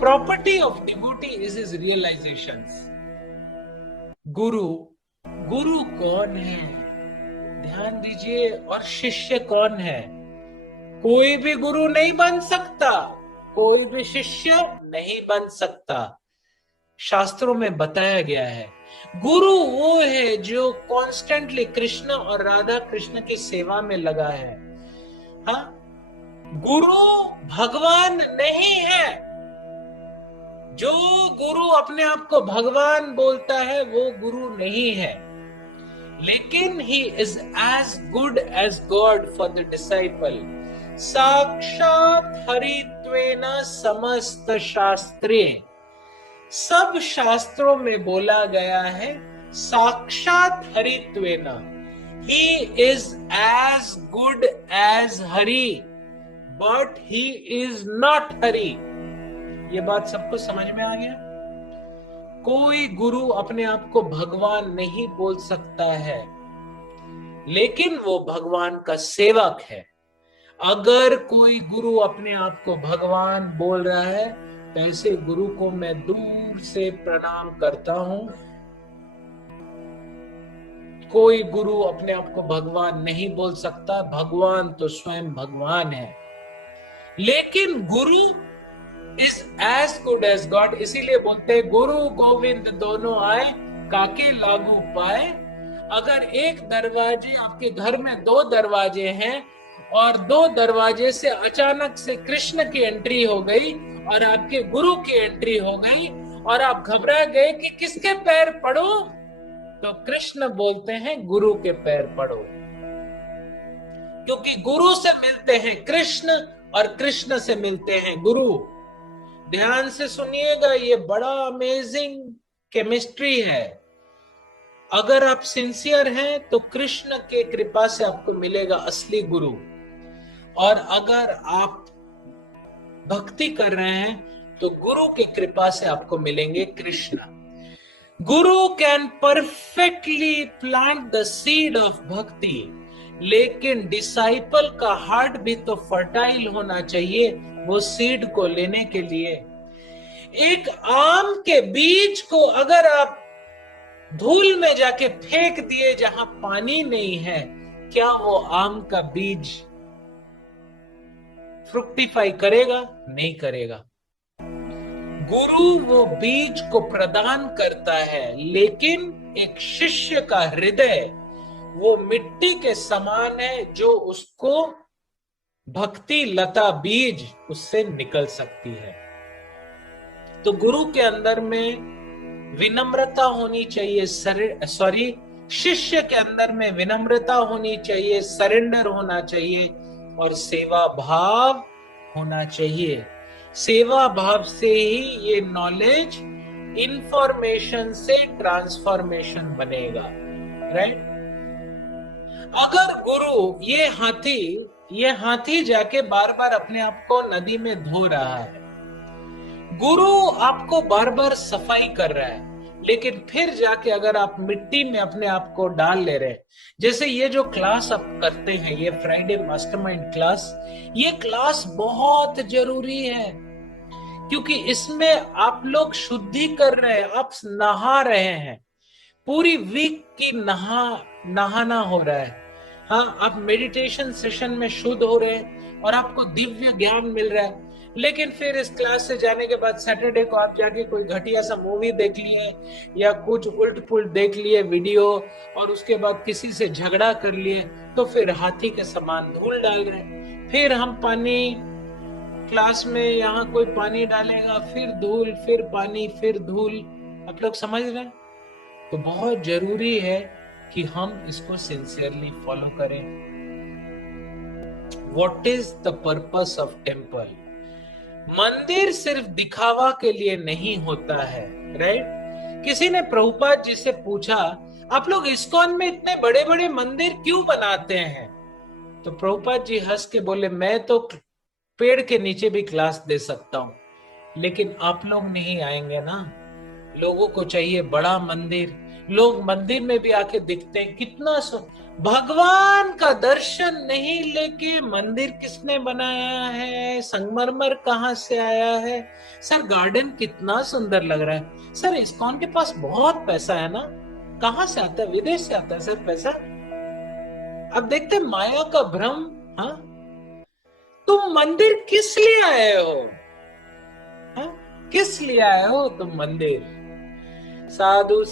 Property of devotee is his realisations. गुरु, गुरु कौन है? ध्यान दीजिए। और शिष्य कौन है? कोई भी गुरु नहीं बन सकता, कोई भी शिष्य नहीं बन सकता। शास्त्रों में बताया गया है गुरु वो है जो कॉन्स्टेंटली कृष्ण और राधा कृष्ण की सेवा में लगा है। हाँ, गुरु भगवान नहीं है। जो गुरु अपने आप को भगवान बोलता है वो गुरु नहीं है, लेकिन he is as good as God for the disciple. साक्षात हरित्वेन समस्त शास्त्रे, सब शास्त्रों में बोला गया है साक्षात हरित्वेन, he is as good as Hari, but he is not Hari. ये बात सबको समझ में आ गया? कोई गुरु अपने आप को भगवान नहीं बोल सकता है, लेकिन वो भगवान का सेवक है। अगर कोई गुरु अपने आप को भगवान बोल रहा है तो ऐसे गुरु को मैं दूर से प्रणाम करता हूं। कोई गुरु अपने आप को भगवान नहीं बोल सकता, भगवान तो स्वयं भगवान है। लेकिन guru is as good as God, इसीलिए बोलते हैं गुरु गोविंद दोनों आए, काके लागू पाए। अगर एक दरवाजे, आपके घर में 2 दरवाजे हैं और 2 दरवाजे से अचानक से कृष्ण की एंट्री हो गई और आपके गुरु की एंट्री हो गई और आप घबरा गए कि किसके पैर पड़ो, तो कृष्ण बोलते हैं गुरु के पैर पड़ो, क्योंकि गुरु से मिलते हैं कृष्ण और कृष्ण से मिलते हैं गुरु। ध्यान से सुनिएगा, ये बड़ा अमेजिंग केमिस्ट्री है। अगर आप सिंसियर हैं तो कृष्ण के कृपा से आपको मिलेगा असली गुरु, और अगर आप भक्ति कर रहे हैं तो गुरु की कृपा से आपको मिलेंगे कृष्ण। गुरु can perfectly plant the seed of भक्ति, लेकिन डिसाइपल का हार्ट भी तो फर्टाइल होना चाहिए वो सीड को लेने के लिए। एक आम के बीज को अगर आप धूल में जाके फेंक दिए जहां पानी नहीं है, क्या वो आम का बीज फ्रुक्टिफाई करेगा? नहीं करेगा। गुरु वो बीज को प्रदान करता है, लेकिन एक शिष्य का हृदय वो मिट्टी के समान है जो उसको भक्ति लता बीज उससे निकल सकती है। तो गुरु के अंदर में विनम्रता होनी चाहिए, शिष्य के अंदर में विनम्रता होनी चाहिए, सरेंडर होना चाहिए और सेवा भाव होना चाहिए। सेवा भाव से ही ये नॉलेज इंफॉर्मेशन से ट्रांसफॉर्मेशन बनेगा, राइट? अगर गुरु, ये हाथी जाके बार बार अपने आप को नदी में धो रहा है, गुरु आपको बार बार सफाई कर रहा है, लेकिन फिर जाके अगर आप मिट्टी में अपने आप को डाल ले रहे हैं, जैसे ये जो क्लास आप करते हैं, ये फ्राइडे मास्टरमाइंड क्लास, ये क्लास बहुत जरूरी है, क्योंकि इसमें आप लोग शुद्धि कर रहे हैं, आप नहा रहे हैं, पूरी वीक की नहाना हो रहा है। हाँ, आप मेडिटेशन सेशन में शुद्ध हो रहे हैं और आपको दिव्य ज्ञान मिल रहा है। लेकिन फिर इस क्लास से जाने के बाद सैटरडे को आप जाके कोई घटिया सा मूवी देख लिए या कुछ उल्ट पुल्ट देख लिए वीडियो, और उसके बाद किसी से झगड़ा कर लिए, तो फिर हाथी के समान धूल डाल रहे हैं। फिर हम पानी क्लास में, यहाँ कोई पानी डालेगा, फिर धूल, फिर पानी, फिर धूल। आप लोग समझ रहे हैं? तो बहुत जरूरी है कि हम इसको सिंसियरली फॉलो करें। What is the purpose of temple? मंदिर सिर्फ दिखावा के लिए नहीं होता है, राइट? किसी ने प्रभुपाद जी से पूछा, आप लोग इस्कॉन में इतने बड़े बड़े मंदिर क्यों बनाते हैं? तो प्रभुपाद जी हंस के बोले, मैं तो पेड़ के नीचे भी क्लास दे सकता हूं, लेकिन आप लोग नहीं आएंगे ना। लोगों को चाहिए बड़ा मंदिर। लोग मंदिर में भी आके दिखते हैं कितना भगवान का दर्शन नहीं लेके मंदिर किसने बनाया है, संगमरमर कहां से आया है। सर गार्डन कितना सुंदर लग रहा है। सर इस्कॉन के पास बहुत पैसा है ना। कहां से आता है? विदेश से आता है सर पैसा। अब देखते हैं माया का भ्रम। हाँ, तुम मंदिर किस लिए आए हो? हाँ? किस लिए आए हो तुम मंदिर? साधु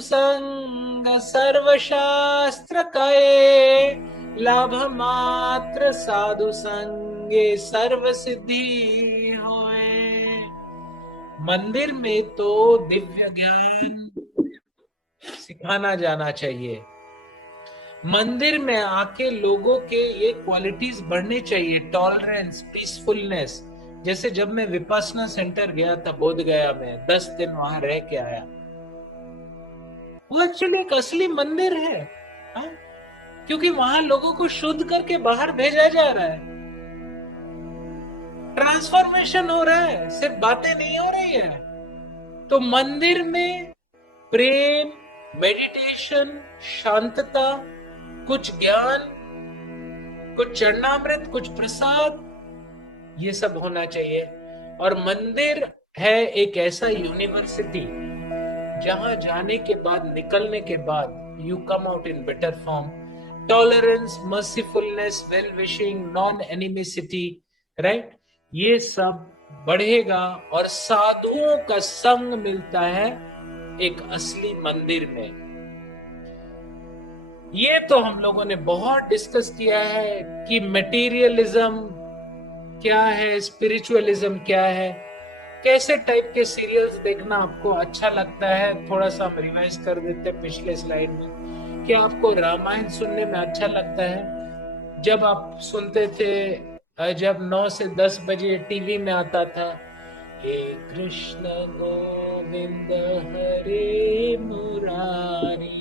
संग सर्वशास्त्र कये, लाभ मात्र साधु संगे सर्व सिद्धि होए। मंदिर में तो दिव्य ज्ञान सिखाना जाना चाहिए। मंदिर में आके लोगों के ये क्वालिटीज बढ़ने चाहिए, टॉलरेंस, पीसफुलनेस। जैसे जब मैं विपासना सेंटर गया था बोध गया में, 10 दिन वहां रह के आया। वो एक्चुअली एक असली मंदिर है। हा? क्योंकि वहां लोगों को शुद्ध करके बाहर भेजा जा रहा है। ट्रांसफॉर्मेशन हो रहा है, सिर्फ बातें नहीं हो रही है। तो मंदिर में प्रेम, मेडिटेशन, शांतता, कुछ ज्ञान, कुछ चरणामृत, कुछ प्रसाद, ये सब होना चाहिए। और मंदिर है एक ऐसा यूनिवर्सिटी जहां जाने के बाद, निकलने के बाद you come out in better form. Tolerance, mercifulness, well wishing, non animosity, right, ये सब बढ़ेगा और साधुओं का संग मिलता है एक असली मंदिर में। ये तो हम लोगों ने बहुत डिस्कस किया है कि मटेरियलिज्म क्या है, स्पिरिचुअलिज्म क्या है, कैसे टाइप के सीरियल्स देखना आपको अच्छा लगता है। थोड़ा सा हम रिवाइज कर देते हैं पिछले स्लाइड में। क्या आपको रामायण सुनने में अच्छा लगता है? जब आप सुनते थे, जब 9 से 10 बजे टीवी में आता था, हे कृष्ण गोविंद हरे मुरारी,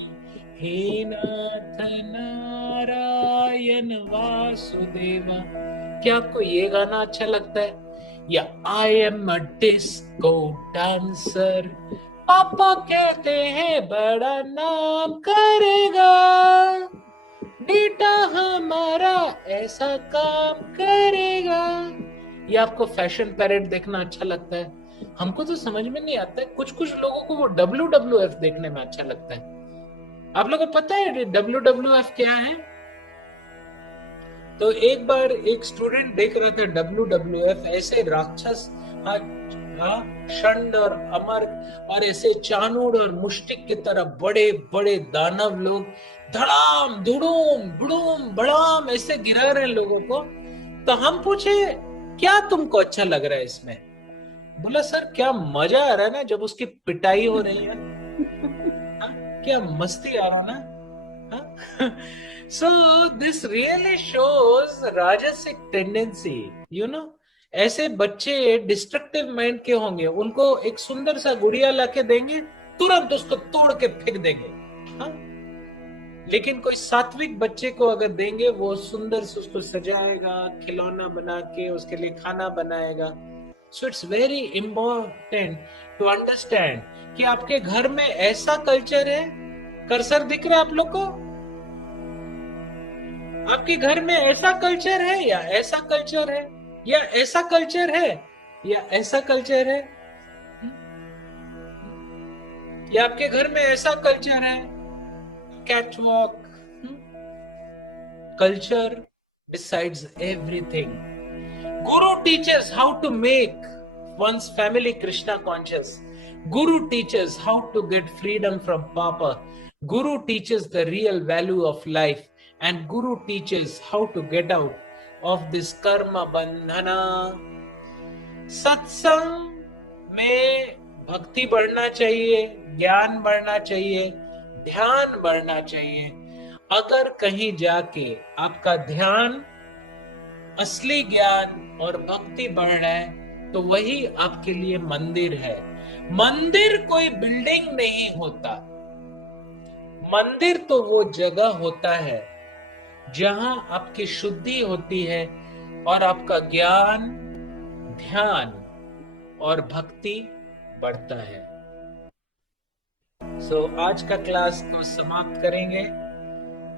हे नाथ नारायण वासुदेवा, क्या आपको ये गाना अच्छा लगता है? या I am a disco dancer, पापा कहते हैं बड़ा नाम करेगा, बेटा हमारा ऐसा काम करेगा। ये आपको फैशन पैरेड देखना अच्छा लगता है? हमको तो समझ में नहीं आता है। कुछ कुछ लोगों को वो WWF देखने में अच्छा लगता है। आप लोगों को पता है WWF क्या है? तो एक बार एक स्टूडेंट देख रहा था WWF, ऐसे राक्षस, षंड और अमर और ऐसे चाणूर और मुष्टिक की तरह बड़े बड़े दानव लोग धड़ाम धुड़ूम बुड़ूम बड़ाम ऐसे गिरा रहे लोगों को। तो हम पूछे क्या तुमको अच्छा लग रहा है इसमें? बोला सर क्या मजा आ रहा है ना जब उसकी पिटाई हो रही है। क्या मस्ती आ रहा ना। So this really shows Rajasic tendency, you know। ऐसे बच्चे डिस्ट्रक्टिव माइंड के होंगे, उनको एक सुंदर सा गुड़िया लाके देंगे, तुरंत उसको तोड़ के फेंक देंगे। हाँ? लेकिन कोई सात्विक बच्चे को अगर देंगे, वो सुंदर से उसको सजाएगा, खिलौना बना के उसके लिए खाना बनाएगा। So it's very important to understand कि आपके घर में ऐसा कल्चर है। कर्सर दिख रहा है आप लोग को? आपके घर में ऐसा कल्चर है या ऐसा कल्चर है, या ऐसा कल्चर है या ऐसा कल्चर है? या आपके घर में ऐसा कल्चर है? Catwalk. Culture decides everything. Guru teaches how to make one's family Krishna conscious. Guru teaches how to get freedom from Papa. Guru teaches the real value of life. And Guru teaches how to get out of this karma bandhana. सत्संग में भक्ति बढ़ना चाहिए, ज्ञान बढ़ना चाहिए, ध्यान बढ़ना चाहिए। अगर कहीं जाके आपका ध्यान, असली ज्ञान और भक्ति बढ़ रहा है, तो वही आपके लिए मंदिर है। मंदिर कोई बिल्डिंग नहीं होता। मंदिर तो वो जगह होता है जहां आपकी शुद्धि होती है, और आपका ज्ञान, ध्यान और भक्ति बढ़ता है। आज का क्लास को समाप्त करेंगे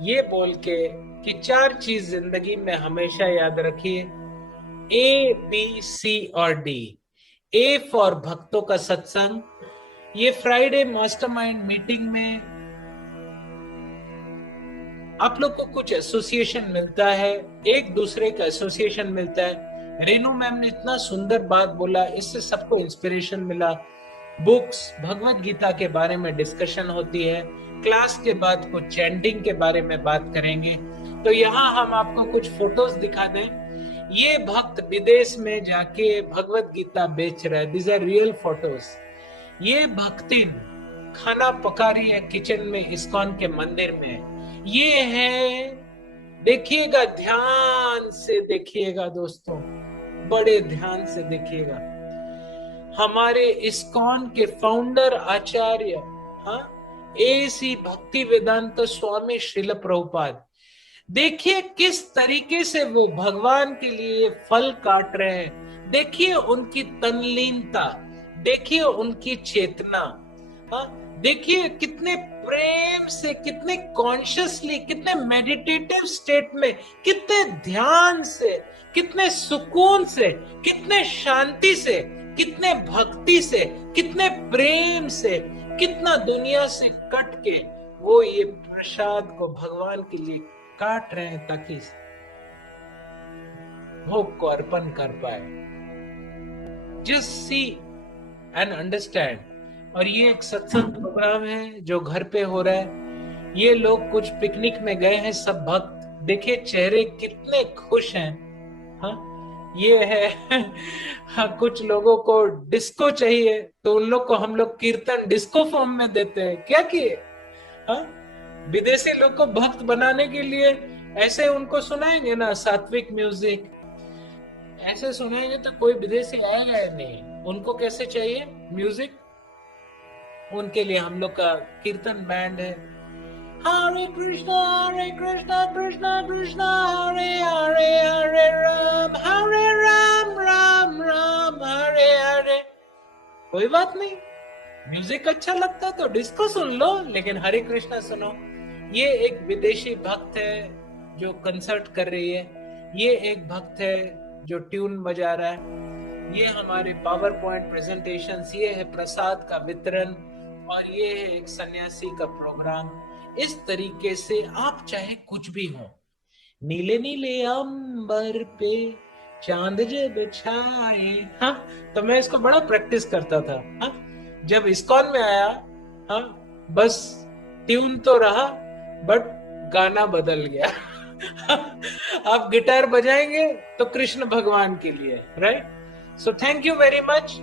ये बोल के कि 4 चीज जिंदगी में हमेशा याद रखिए, ए, बी, सी और डी। ए फॉर भक्तों का सत्संग। ये फ्राइडे मास्टरमाइंड मीटिंग में आप लोग को कुछ एसोसिएशन मिलता है, एक दूसरे का एसोसिएशन मिलता है। रेनू मैम ने इतना सुंदर बात बोला, इससे सबको इंस्पिरेशन मिला। बुक्स, भगवत गीता के बारे में डिस्कशन होती है। क्लास के बाद कुछ चैंटिंग के बारे में बात करेंगे। तो यहाँ हम आपको कुछ फोटोज दिखा दें। ये भक्त विदेश में जाके भगवत गीता बेच रहा है। These are real photos. ये भक्तिन खाना पका रही है किचन में इस्कॉन के मंदिर में। ये है, देखिएगा, ध्यान से देखिएगा दोस्तों, बड़े ध्यान से देखिएगा। हमारे इस्कॉन के फाउंडर आचार्य, एसी भक्ति वेदांत स्वामी श्रील प्रभुपाद, देखिए किस तरीके से वो भगवान के लिए फल काट रहे हैं। देखिए उनकी तल्लीनता, देखिए उनकी चेतना, देखिए कितने प्रेम से, कितने कॉन्शियसली, कितने मेडिटेटिव स्टेट में, कितने ध्यान से, कितने सुकून से, कितने शांति से, कितने भक्ति से, कितने प्रेम से, कितना दुनिया से कट के वो ये प्रसाद को भगवान के लिए काट रहे हैं ताकि भोग को अर्पण कर पाए। Just see and understand. और ये एक सत्संग प्रोग्राम है जो घर पे हो रहा है। ये लोग कुछ पिकनिक में गए हैं, सब भक्त, देखिए चेहरे कितने खुश हैं। ये है कुछ लोगों को डिस्को चाहिए तो उन लोग को हम लोग कीर्तन डिस्को फॉर्म में देते हैं। क्या किए? विदेशी लोग को भक्त बनाने के लिए ऐसे उनको सुनाएंगे ना, सात्विक म्यूजिक ऐसे सुनाएंगे तो कोई विदेशी आएगा या नहीं। उनको कैसे चाहिए म्यूजिक? उनके लिए हम लोग का कीर्तन बैंड है। हरे कृष्णा कृष्णा कृष्णा हरे हरे, हरे राम राम राम हरे हरे। कोई बात नहीं, म्यूजिक अच्छा लगता है तो डिस्को सुन लो, लेकिन हरे कृष्णा सुनो। ये एक विदेशी भक्त है जो कंसर्ट कर रही है। ये एक भक्त है जो ट्यून बजा रहा है। ये हमारे पावर पॉइंट प्रेजेंटेशंस, ये है प्रसाद का वितरण, और ये है एक सन्यासी का प्रोग्राम। इस तरीके से आप चाहे कुछ भी हो, नीले नीले अंबर पे चांद जब छाए, तो मैं इसको बड़ा प्रैक्टिस करता था। जब इस्कॉन में आया, बस ट्यून तो रहा बट गाना बदल गया। आप गिटार बजाएंगे तो कृष्ण भगवान के लिए, right? So thank you very much.